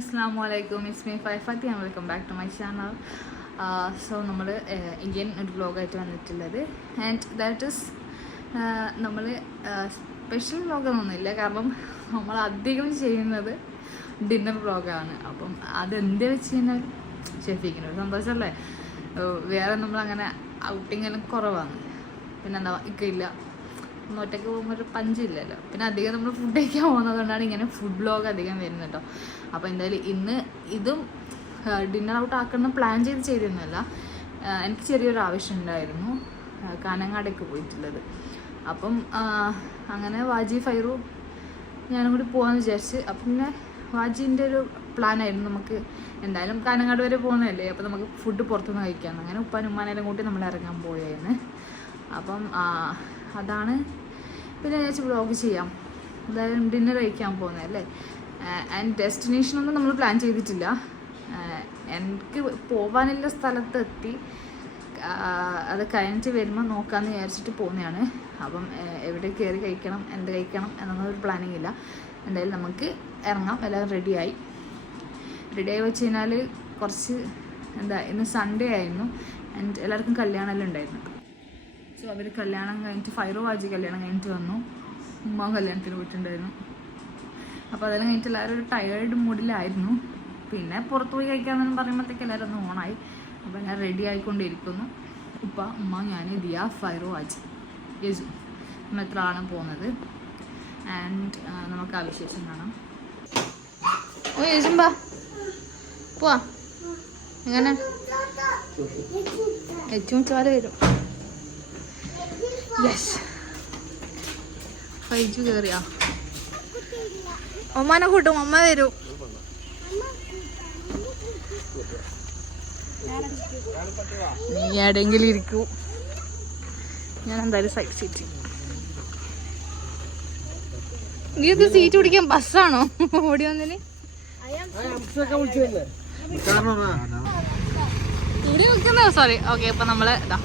Assalamualaikum, it's me Faifati and welcome back to my channel. So നമ്മൾ again ഒരു വ്ലോഗായിട്ട് വന്നിട്ടുള്ളത് and that is നമ്മൾ special വ്ലോഗൊന്നുമില്ല, കാരണം നമ്മൾ അധികം ചെയ്യുന്നത് ഡിന്നർ വ്ലോഗാണ്. അപ്പം അതെന്ത് വെച്ച് കഴിഞ്ഞാൽ ഷെഫിക്കുന്ന ഒരു സന്തോഷമല്ലേ. വേറെ നമ്മളങ്ങനെ ഔട്ടിങ്ങെല്ലാം കുറവാണ്. പിന്നെ എന്താ ഇല്ല ഒറ്റയ്ക്ക് പോകുമ്പോൾ ഒരു പഞ്ചില്ലല്ലോ. പിന്നെ അധികം നമ്മൾ ഫുഡ് കഴിക്കാൻ പോകുന്നതുകൊണ്ടാണ് ഇങ്ങനെ ഫുഡ് വ്ലോഗ് അധികം വരുന്നത് കേട്ടോ. അപ്പോൾ എന്തായാലും ഇന്ന് ഇതും ഡിന്നർ ഔട്ട് ആക്കുന്ന പ്ലാൻ ചെയ്തിരുന്നല്ല. എനിക്ക് ചെറിയൊരു ആവശ്യം ഉണ്ടായിരുന്നു, കാനങ്ങാടേക്ക് പോയിട്ടുള്ളത്. അപ്പം അങ്ങനെ വാജി ഫൈറു ഞാനും കൂടി പോകാമെന്ന് വിചാരിച്ച്. അപ്പം പിന്നെ വാജീൻ്റെ ഒരു പ്ലാനായിരുന്നു, നമുക്ക് എന്തായാലും കാനങ്ങാട് വരെ പോകുന്നതല്ലേ, അപ്പോൾ നമുക്ക് ഫുഡ് പുറത്തുനിന്ന് കഴിക്കാമെന്ന്. അങ്ങനെ ഉപ്പാനും ഉമ്മാനെല്ലാം കൂട്ടി നമ്മൾ ഇറങ്ങാൻ പോയായിരുന്നു. അപ്പം അതാണ്. പിന്നെ ഞാൻ വ്ളോഗ് ചെയ്യാം, എന്തായാലും ഡിന്നർ കഴിക്കാൻ പോകുന്നതല്ലേ. ആൻഡ് ഡെസ്റ്റിനേഷനൊന്നും നമ്മൾ പ്ലാൻ ചെയ്തിട്ടില്ല. എനിക്ക് പോകാനുള്ള സ്ഥലത്തെത്തി, അത് കഴിഞ്ഞിട്ട് വരുമ്പോൾ നോക്കാമെന്ന് വിചാരിച്ചിട്ട് പോകുന്നതാണ്. അപ്പം എവിടെ കയറി കഴിക്കണം, എന്ത് കഴിക്കണം എന്നൊന്നും ഒരു പ്ലാനിങ് ഇല്ല. എന്തായാലും നമുക്ക് ഇറങ്ങാം. എല്ലാവരും റെഡിയായി വെച്ച് കഴിഞ്ഞാൽ കുറച്ച് ഇന്ന് സൺഡേ ആയിരുന്നു ആൻഡ് എല്ലാവർക്കും കല്യാണമെല്ലാം ഉണ്ടായിരുന്നു. സോ അവർ കല്യാണം കഴിഞ്ഞിട്ട് ഫൈറോ വാജി കല്യാണം കഴിഞ്ഞിട്ട് വന്നു, ഉമ്മ കല്യാണത്തിന് പോയിട്ടുണ്ടായിരുന്നു. അപ്പോൾ അതെല്ലാം കഴിഞ്ഞിട്ട് എല്ലാവരും ഒരു ടയേർഡ് മൂഡിലായിരുന്നു. പിന്നെ പുറത്തു പോയി കഴിക്കാമെന്ന് പറയുമ്പോഴത്തേക്ക് എല്ലാവരും ഒന്ന് ഓണായി. അപ്പോൾ ഞാൻ റെഡി ആയിക്കൊണ്ടിരിക്കുന്നു. ഉപ്പ, ഉമ്മ, ഞാൻ, ദിയ, ഫൈറോ, വാജി, യേശു, നമ്മൾ എത്ര ആണ് പോകുന്നത്. ആൻഡ് നമുക്ക് ആ വിശേഷം കാണാം. ഓ യേശുമ്പാ പോവാ. എങ്ങനെ ഏറ്റവും ചോല വരും. യെസ്, ഫൈജു കയറിയാ ഒമ്മാനെ കൂട്ടും, അമ്മ വരും. നീ എവിടെയെങ്കിലും ഇരിക്കൂ, ഞാൻ എന്തായാലും സൈഡ് സീറ്റ്. നീ ഇത് സീറ്റ് പിടിക്കാൻ ബസ്സാണോ ഓടി വന്നിന്? ഇവിടെ നിൽക്കുന്ന സോറി. ഓക്കെ, ഇപ്പൊ നമ്മള് ഇതാ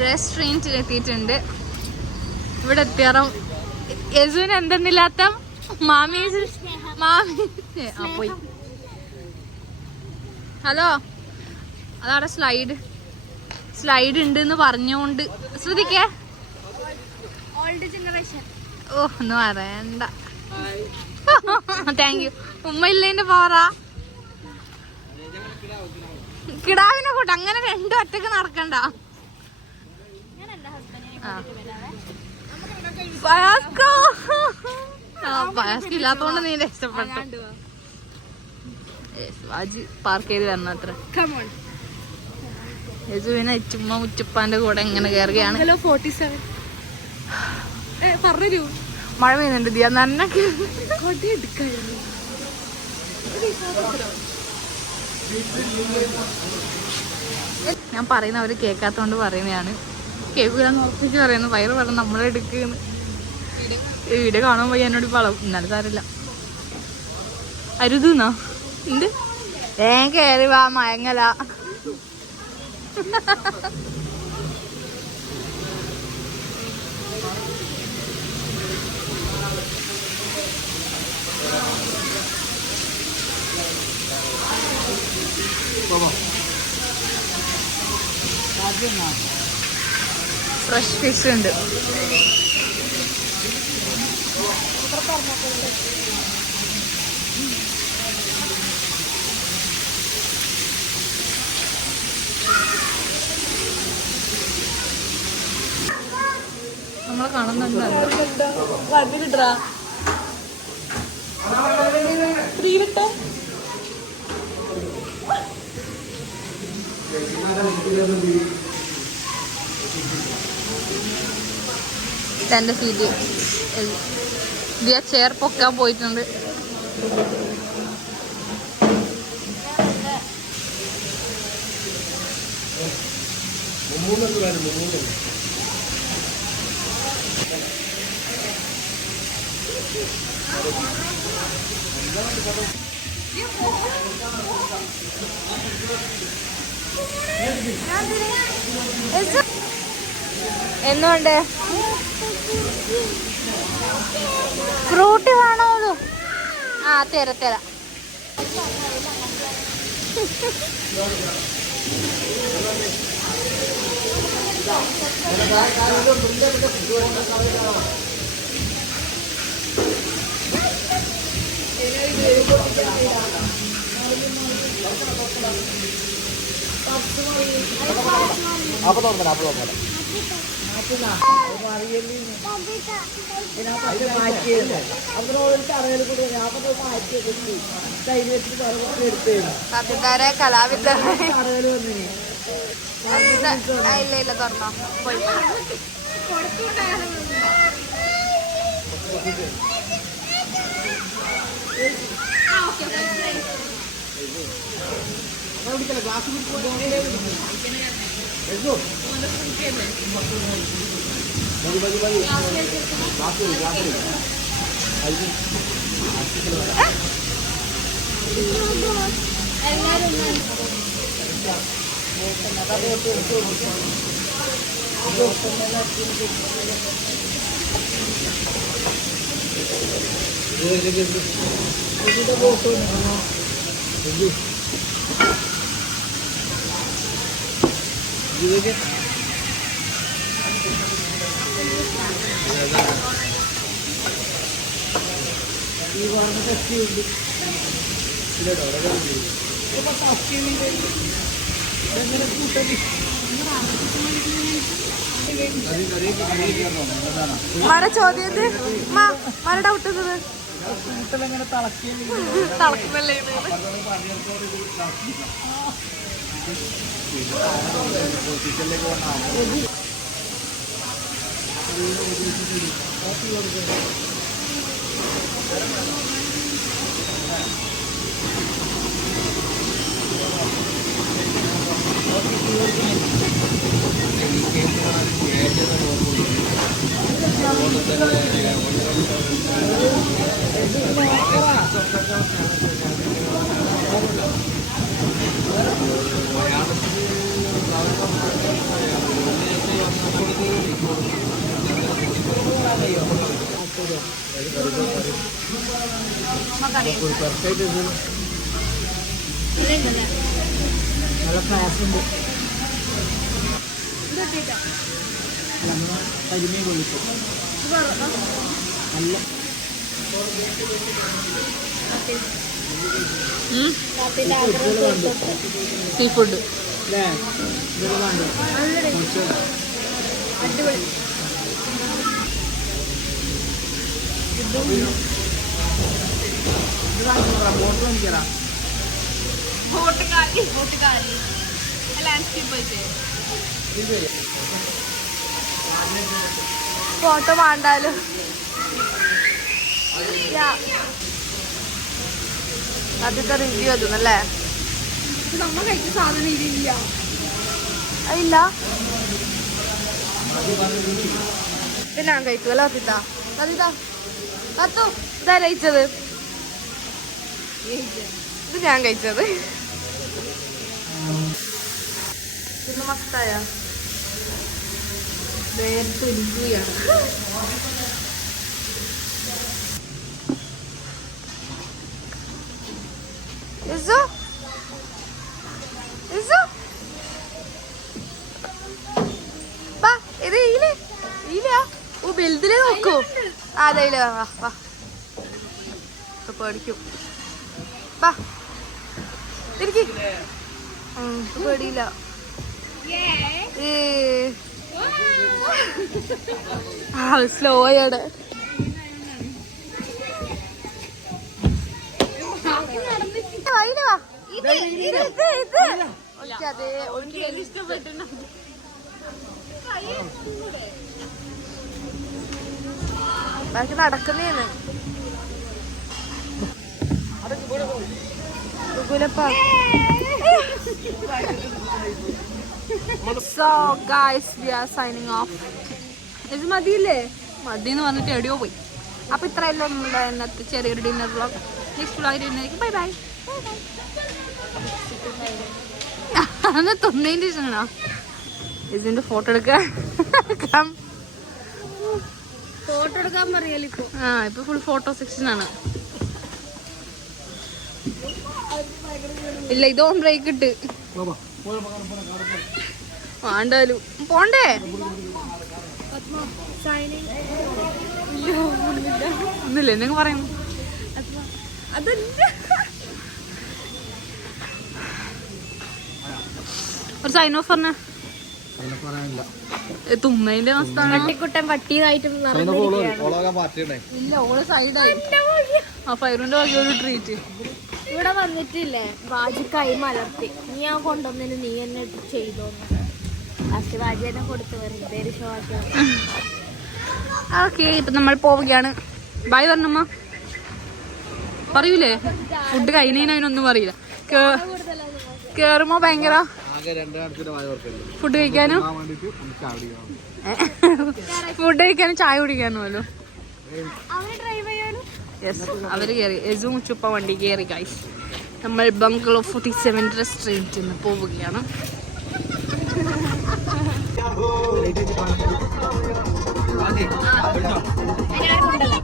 റെസ്റ്റോറൻറ്റിൽ എത്തിയിട്ടുണ്ട്. ഇവിടെ എത്തിയാറും യസുവിന് എന്തെന്നില്ലാത്ത മാമി പോയി. ഹലോ, അതവിടെ സ്ലൈഡ് ഉണ്ട് എന്ന് പറഞ്ഞുകൊണ്ട് ശ്രദ്ധിക്കേ. ഓ ഒന്നും പറയണ്ട. Thank you. ഉമ്മ ഇല്ലതിന്റെ പവറാ. കിടാവിനെ കൂട്ട, അങ്ങനെ രണ്ടും ഒറ്റക്ക് നടക്കണ്ട. പയാസ്ക ഇല്ലാത്തോണ്ട് നീ ഇഷ്ടപ്പെട്ടു. വാജി പാർക്ക് ചെയ്ത് വരണം അത്ര. യജുവിനെ ചുമ്മാ മുച്ചുപ്പാന്റെ കൂടെ എങ്ങനെ കയറുകയാണ്. പറഞ്ഞു മഴ പെയ്യുന്നുണ്ട്. ദിയ നന്നൊക്കെ ഞാൻ പറയുന്ന അവര് കേൾക്കാത്തോണ്ട് പറയുന്നതാണ്. കേൾക്കൂലെന്ന് ഉറപ്പിച്ച് പറയുന്നു. വയറ് പറഞ്ഞു നമ്മളെടുക്കുന്നു. വീഡിയോ കാണാൻ പോയി എന്നോട് പളം. എന്നാലും സാരില്ല. അരുതെന്നോ എന്ത് കയറി വാ മയങ്ങല. ഫ്രഷ് ഫിഷ് ഉണ്ട്. നമ്മളെ കാണുന്നുണ്ടോ? എന്റെ സീറ്റ് ദിയ ചെയർ പൊക്കാൻ പോയിട്ടുണ്ട്. എന്തുകൊണ്ട് ഫ്രൂട്ട് വേണോ? ആ തരാം. apa tuh apa lo mana? സത്യക്കാരെ കലാവിദ്യ ഇല്ല ഇല്ല തുറന്നോ പോയി മഴ ചോദ്യം മഴ ഡൗട്ട് തളക്കുന്നല്ലേ നല്ല ക്ലാസ് ഉണ്ട് കരിമീൻ കൊള്ളിച്ചു നല്ല സീ ഫുഡ് അല്ലേ അടിപൊളി ഫോട്ടോ വേണ്ടാലോ ആദ്യത്തെ റിവ്യൂ അതൊന്നല്ലേ നമ്മൾ കഴിക്കുന്ന സാധനം ഇതില്ല ഇല്ല ഇത് ഞാൻ കഴിക്കുമല്ലോ അതിതാ അതിതാ അത്തോ ഇതാ കഴിച്ചത് ഇത് ഞാൻ കഴിച്ചത് ഇത് മസ്തായ വേർത്തൊലിക്കുകയാണ് ഇത് ഈലേ ഈലയാ ഓ ബെൽതിലേ നോക്കൂ അതെ വാ വാ പേടിക്കും വാ തിരിക്കി പേടിയില്ല സ്ലോയാണ് ബാക്കി നടക്കുന്നേന്ന് So guys, we are signing off. ഇത് മതിയില്ലേ മതി എന്ന് പറഞ്ഞിട്ട് എവിടെയോ പോയി. അപ്പോൾ ഇത്രയല്ലോ നമ്മുടെ ഇന്നത്തെ ചെറിയൊരു ഡിന്നർ വ്ളോഗ്. നെക്സ്റ്റ് വ്ളോഗിൽ വരുന്നതായിരിക്കും. Bye bye. അന്ന് തൊന്നതിൻ്റെ ശേഷമാണോ ഇതിൻ്റെ ഫോട്ടോ എടുക്കാൻ ഫോട്ടോ എടുക്കാൻ പറയാലോ ഇപ്പോൾ. ഇപ്പോൾ ഫുൾ ഫോട്ടോ സെക്ഷനാണ്. ഇല്ല ഇത് ഓൺ ബ്രേക്ക് ഇട്ട് വേണ്ടാലും പോണ്ടേ ഒന്നില്ല എന്തെങ്കിലും പറയുന്നു ഒരു സൈൻ ഓഫ് പറഞ്ഞ തുമ്മേന്റെ തട്ടിക്കുട്ടൻ പട്ടിയതായിട്ട് ഇല്ല ഓള് സൈഡായി ആ ഫൈറിന്റെ വകി ഒരു ട്രീറ്റ് ഇവിടെ വന്നിട്ടില്ലേ വാജിക്കായി മലർത്തി നീ ആ കൊണ്ടുവന്നതിന് നീ എന്നെ ചെയ്തോന്ന് ലാസ്റ്റ് വാജി തന്നെ കൊടുത്തു വെറുതെ ഒരു ഷോ ആക്കി ഓക്കെ ഇപ്പൊ നമ്മൾ പോവുകയാണ് ബൈ പറഞ്ഞമ്മ പറയൂലേ ഫുഡ് കഴിഞ്ഞതിനൊന്നും പറയില്ല കേറുമ്പോ ഭയങ്കര ഫുഡ് കഴിക്കാനും ഫുഡ് കഴിക്കാനും ചായ കുടിക്കാനും അല്ലോ യെസ് അവര് കയറി എസു മുച്ചുപ്പ വണ്ടി കയറി ഗൈസ് നമ്മൾ ബംഗ്ലോ 47 സ്ട്രീറ്റിൽ നിന്ന് പോവുകയാണ് കൊണ്ടല്ല